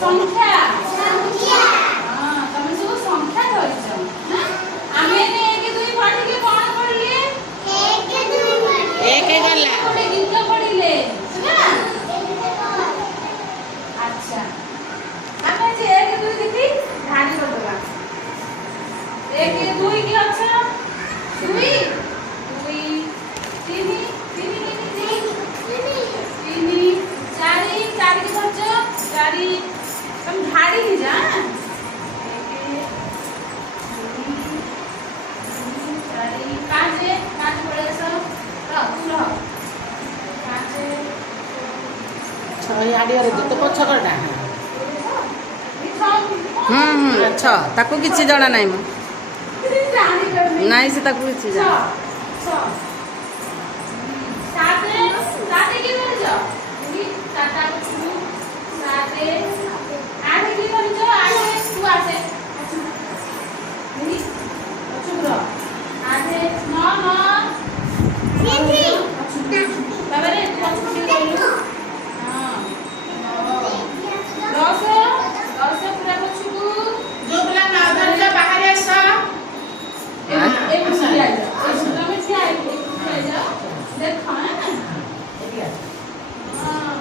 संख्या हां तुम सब संख्या धरिछ ना आमे ने 1 2 पढ़ी के कोन पढ़ले 1 2 एक गला गोटे गीत पढ़िले ना अच्छा आमे जे 1 2 देखी धारी करबा 1 2 की अच्छा 2 2 3 4 की बच्चो 4 तुम धाड़ी ही जा 5 पड़े सब तू रह 6 आडियर गीत पछकटा छ ताकू किछि जणा नाही म नाही से ताकू किछि जा 7 की कर जा 7 8 की कर जा 8 तू आसे नहीं चुप रह 8 9 बाबा रे तू छुट्टी बोलू हां 10 पूरा पछुकू जो बोला ना दरजा बाहर आसा एक मिनट आ जा इस में क्या है जा देखो ना हां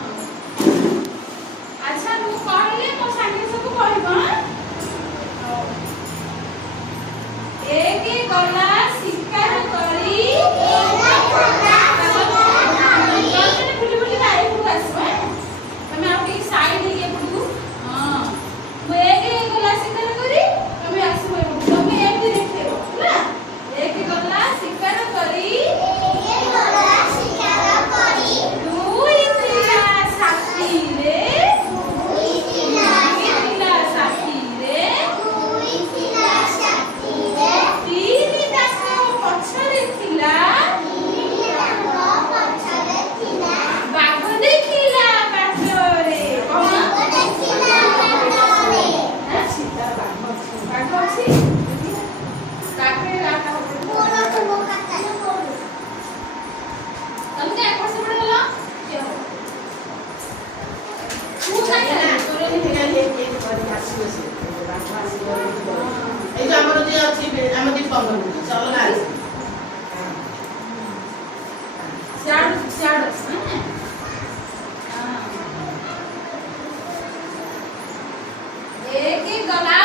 अच्छा तू कहले तो संगे सब कहबा एक गला शिकार करी बुली बुली भाई को आसो तमे आप एक साइड ये बुडू हां मैं एक गला शिकार करी तमे आसो तमे एक देखियो ना एक गला शिकार करी दुई तिला साथी रे तीन डाक पछरे थिला बाघ देखिला बाटरे बाघ अछि काके राता तुमने एक वर्ष पढ़ला क्या हो तू जाने तोरे नि भेगा एक बारी आसी से ए जो हमर जे अछि हम दीपक चल ना सियाड़ एक गला